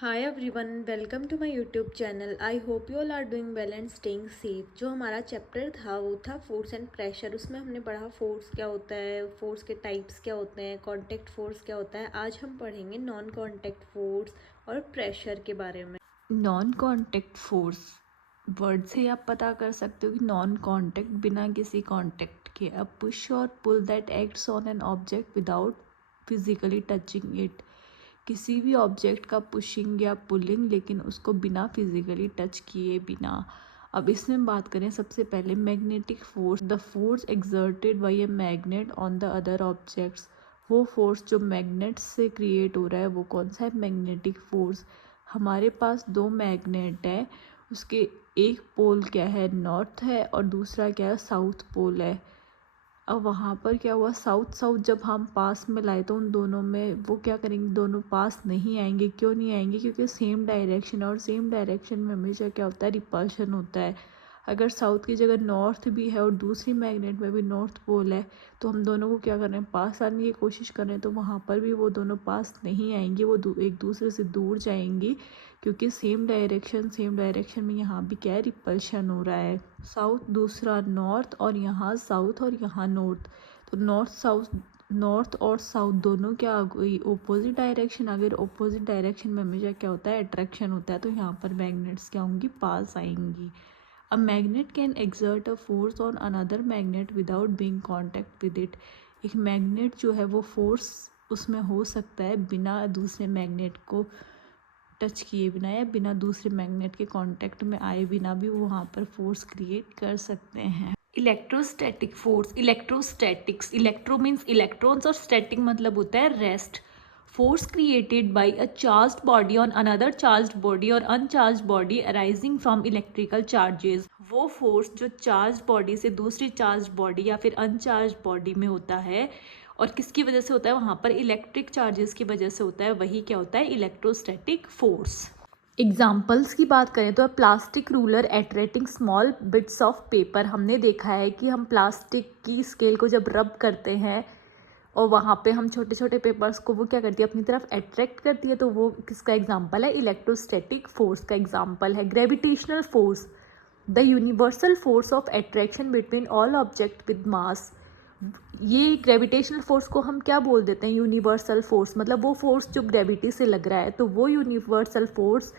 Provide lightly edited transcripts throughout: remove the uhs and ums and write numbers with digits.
Hi everyone, welcome to my YouTube channel. I hope you all are doing well and staying safe. जो हमारा chapter था वो था force and pressure. उसमें हमने पढ़ा फोर्स क्या होता है, फोर्स के टाइप्स क्या होते हैं, कांटेक्ट फोर्स क्या होता है। आज हम पढ़ेंगे नॉन कांटेक्ट फोर्स और प्रेशर के बारे में। नॉन कांटेक्ट फोर्स वर्ड से आप पता कर सकते हो कि नॉन कांटेक्ट बिना किसी कांटेक्ट के। A push or pull that acts on an object without physically touching it. किसी भी ऑब्जेक्ट का पुशिंग या पुलिंग, लेकिन उसको बिना फिजिकली टच किए बिना। अब इसमें बात करें सबसे पहले magnetic force. The force exerted by a magnet on the other objects. वो फोर्स जो मैग्नेट से क्रिएट हो रहा है वो कौन सा है? Magnetic force. हमारे पास दो मैग्नेट है, उसके एक पोल क्या है? नॉर्थ है, और दूसरा क्या है? साउथ पोल है। अब वहाँ पर क्या हुआ, साउथ साउथ जब हम पास में लाए तो उन दोनों में वो क्या करेंगे, दोनों पास नहीं आएंगे। क्यों नहीं आएंगे? क्योंकि सेम डायरेक्शन, और सेम डायरेक्शन में हमेशा क्या होता है? रिपल्शन होता है। अगर साउथ की जगह नॉर्थ भी है और दूसरी मैग्नेट में भी नॉर्थ पोल है, तो हम दोनों को क्या कर रहे हैं? पास आने की कोशिश कर रहे हैं, तो वहाँ पर भी वो दोनों पास नहीं आएंगे, वो एक दूसरे से दूर जाएंगी, क्योंकि सेम डायरेक्शन में यहाँ भी क्या है? रिपल्शन हो रहा है। साउथ दूसरा नॉर्थ, और यहाँ साउथ और यहाँ नॉर्थ। तो नॉर्थ और साउथ दोनों क्या आ गई? Opposite direction. अगर ओपोजिट डायरेक्शन में हमेशा क्या होता है? अट्रैक्शन होता है, तो यहाँ पर मैग्नेट्स क्या होंगी? पास आएंगी। A magnet can exert a force on another magnet without being contact with it. एक मैग्नेट जो है वो फोर्स उसमें हो सकता है बिना दूसरे मैग्नेट को टच किए बिना, या बिना दूसरे मैग्नेट के कांटेक्ट में आए बिना भी वो वहाँ पर फोर्स क्रिएट कर सकते हैं। Electrostatic force. Electrostatics, electro means electrons और स्टैटिक मतलब होता है rest. Force created by a charged body on another charged body और uncharged body arising from electrical charges. वो फोर्स जो चार्ज बॉडी से दूसरी चार्ज बॉडी या फिर अनचार्ज बॉडी में होता है, और किसकी वजह से होता है? वहाँ पर इलेक्ट्रिक चार्जेस की वजह से होता है, वही क्या होता है? Electrostatic force. एग्जाम्पल्स की बात करें तो plastic ruler attracting small bits of paper. हमने देखा है कि हम प्लास्टिक की स्केल को जब रब करते हैं और वहाँ पे हम छोटे छोटे पेपर्स को वो क्या करती है? अपनी तरफ अट्रैक्ट करती है। तो वो किसका एग्जाम्पल है? इलेक्ट्रोस्टैटिक फोर्स का एग्जाम्पल है। Gravitational force. The universal force of attraction between all object with mass. ये ग्रेविटेशनल फोर्स को हम क्या बोल देते हैं? Universal force. मतलब वो फोर्स जो ग्रेविटी से लग रहा है, तो वो यूनिवर्सल फोर्स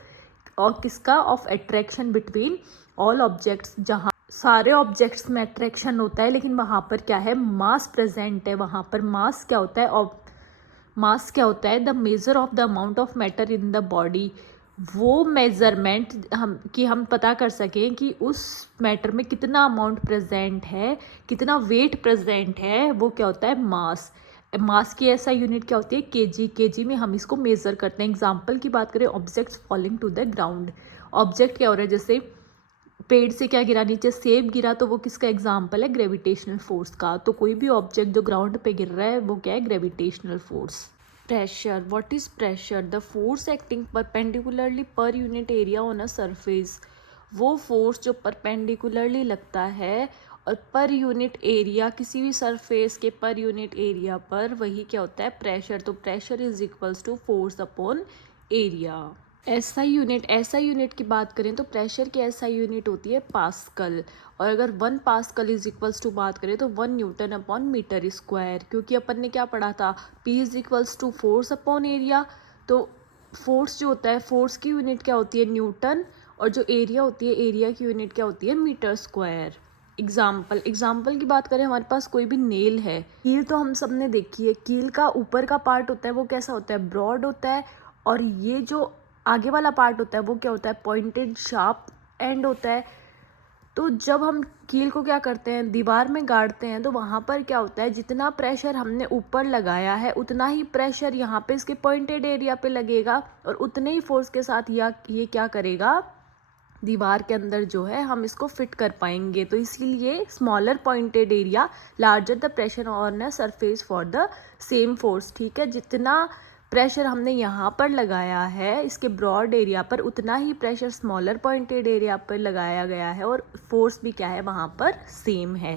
और किसका? Of attraction between all objects. जहाँ सारे ऑब्जेक्ट्स में अट्रैक्शन होता है, लेकिन वहाँ पर क्या है? मास प्रेजेंट है। वहाँ पर मास क्या होता है? और मास क्या होता है? The measure of the amount of matter in the body. वो मेजरमेंट हम पता कर सकें कि उस मैटर में कितना अमाउंट प्रेजेंट है, कितना वेट प्रेजेंट है, वो क्या होता है? मास। मास की ऐसा यूनिट क्या होती है? केजी। केजी में हम इसको मेज़र करते हैं। एग्जांपल की बात करें, objects falling to the ground. Object क्या हो रहा है? जैसे पेड़ से क्या गिरा? नीचे सेब गिरा, तो वो किसका एग्जांपल है? ग्रेविटेशनल फोर्स का। तो कोई भी ऑब्जेक्ट जो ग्राउंड पे गिर रहा है वो क्या है? Gravitational force. Pressure. What is pressure? The force acting perpendicularly per unit area on a surface. वो फोर्स जो परपेंडिकुलरली लगता है और पर यूनिट एरिया, किसी भी सरफेस के पर यूनिट एरिया पर, वही क्या होता है? प्रेशर। तो pressure is equals to force upon area. SI unit की बात करें तो प्रेशर की एसआई यूनिट होती है पास्कल। और अगर 1 पास्कल इज इक्वल्स टू बात करें तो 1 न्यूटन अपॉन मीटर स्क्वायर। क्योंकि अपन ने क्या पढ़ा था? P is equals to force upon area. तो फोर्स जो होता है, फोर्स की यूनिट क्या होती है? न्यूटन। और जो एरिया होती है, एरिया की यूनिट क्या होती है? Metre square. एग्जाम्पल की बात करें, हमारे पास कोई भी नेल है। कील तो हम सब ने देखी है। कील का ऊपर का पार्ट होता है वो कैसा होता है? ब्रॉड होता है। और ये जो आगे वाला पार्ट होता है वो क्या होता है? पॉइंटेड शार्प एंड होता है। तो जब हम कील को क्या करते हैं? दीवार में गाड़ते हैं, तो वहाँ पर क्या होता है? जितना प्रेशर हमने ऊपर लगाया है उतना ही प्रेशर यहाँ पे इसके पॉइंटेड एरिया पे लगेगा, और उतने ही फोर्स के साथ ये क्या करेगा? दीवार के अंदर जो है हम इसको फिट कर पाएंगे। तो इसीलिए smaller pointed area, larger the pressure on a surface for the same force. ठीक है, जितना प्रेशर हमने यहाँ पर लगाया है इसके ब्रॉड एरिया पर, उतना ही प्रेशर स्मॉलर पॉइंटेड एरिया पर लगाया गया है, और फोर्स भी क्या है? वहाँ पर सेम है।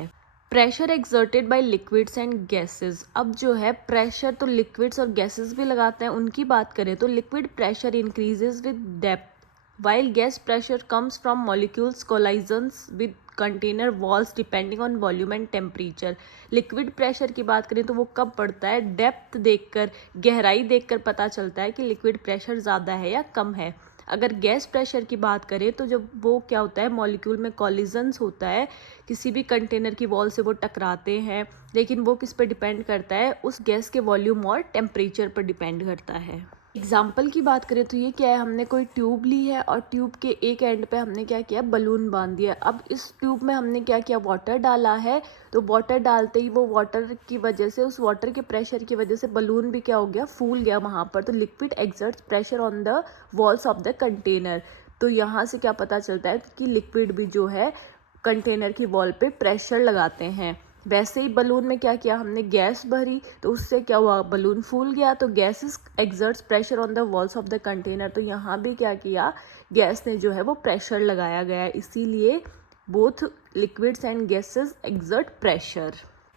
Pressure exerted by liquids and gases. अब जो है प्रेशर तो लिक्विड्स और गैसेस भी लगाते हैं, उनकी बात करें तो liquid pressure increases with depth while gas pressure comes from molecules collisions with container walls depending on volume and temperature। Liquid pressure की बात करें तो वो कब बढ़ता है, डेप्थ देखकर, गहराई देखकर पता चलता है कि लिक्विड प्रेशर ज़्यादा है या कम है। अगर गैस प्रेशर की बात करें तो जब वो क्या होता है, मॉलिक्यूल में कॉलिजन्स होता है, किसी भी कंटेनर की वॉल से वो टकराते हैं, लेकिन वो किस पर डिपेंड करता है, उस गैस के वॉल्यूम और टेम्परेचर पर डिपेंड करता है। एग्जाम्पल की बात करें तो ये क्या है, हमने कोई ट्यूब ली है और ट्यूब के एक एंड पे हमने क्या किया, बलून बांध दिया। अब इस ट्यूब में हमने क्या किया, वाटर डाला है, तो वाटर डालते ही वो वाटर की वजह से, उस वाटर के प्रेशर की वजह से बलून भी क्या हो गया, फूल गया वहाँ पर। तो liquid exerts pressure on the walls of the container. तो यहाँ से क्या पता चलता है कि लिक्विड भी जो है कंटेनर की वॉल पे प्रेशर लगाते हैं। वैसे ही बलून में क्या किया, हमने गैस भरी, तो उससे क्या हुआ, बलून फूल गया। तो gases exerts pressure on the walls of the container. तो यहाँ भी क्या किया, गैस ने जो है वो प्रेशर लगाया गया, इसीलिए both liquids and gases exert pressure.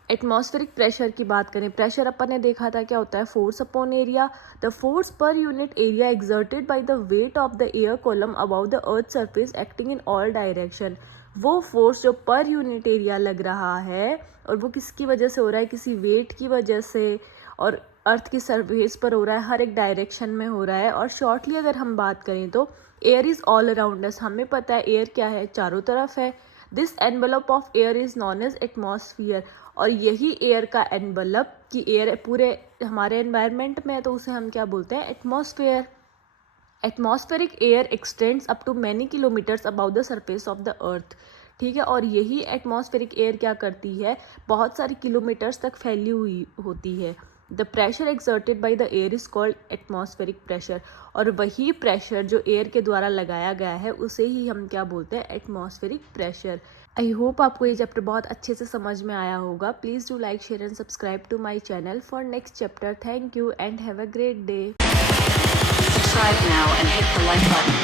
Atmospheric pressure की बात करें, प्रेशर अपन ने देखा था क्या होता है, force upon area. The force per unit area exerted by the weight of the air column about the earth surface acting in all direction. वो फोर्स जो पर यूनिट एरिया लग रहा है, और वो किसकी वजह से हो रहा है, किसी वेट की वजह से, और अर्थ की सरफेस पर हो रहा है, हर एक डायरेक्शन में हो रहा है। और शॉर्टली अगर हम बात करें तो air is all around us. हमें पता है एयर क्या है, चारों तरफ है। This envelope of air is known as atmosphere. और यही एयर का एनवलप, कि एयर पूरे हमारे एनवायरनमेंट में है, तो उसे हम क्या बोलते हैं, atmosphere. Atmospheric air extends up to many kilometres about the surface of the earth. ठीक है, और यही एटमॉस्फेरिक एयर क्या करती है, बहुत सारे किलोमीटर्स तक फैली हुई होती है। The pressure exerted by the air is called atmospheric pressure. और वही प्रेशर जो एयर के द्वारा लगाया गया है, उसे ही हम क्या बोलते हैं, एटमॉस्फेरिक प्रेशर। आई होप आपको ये चैप्टर बहुत अच्छे से समझ में आया होगा। Please do like, share and subscribe to my channel for next chapter. Thank you and have a great day. Subscribe now and hit the like button.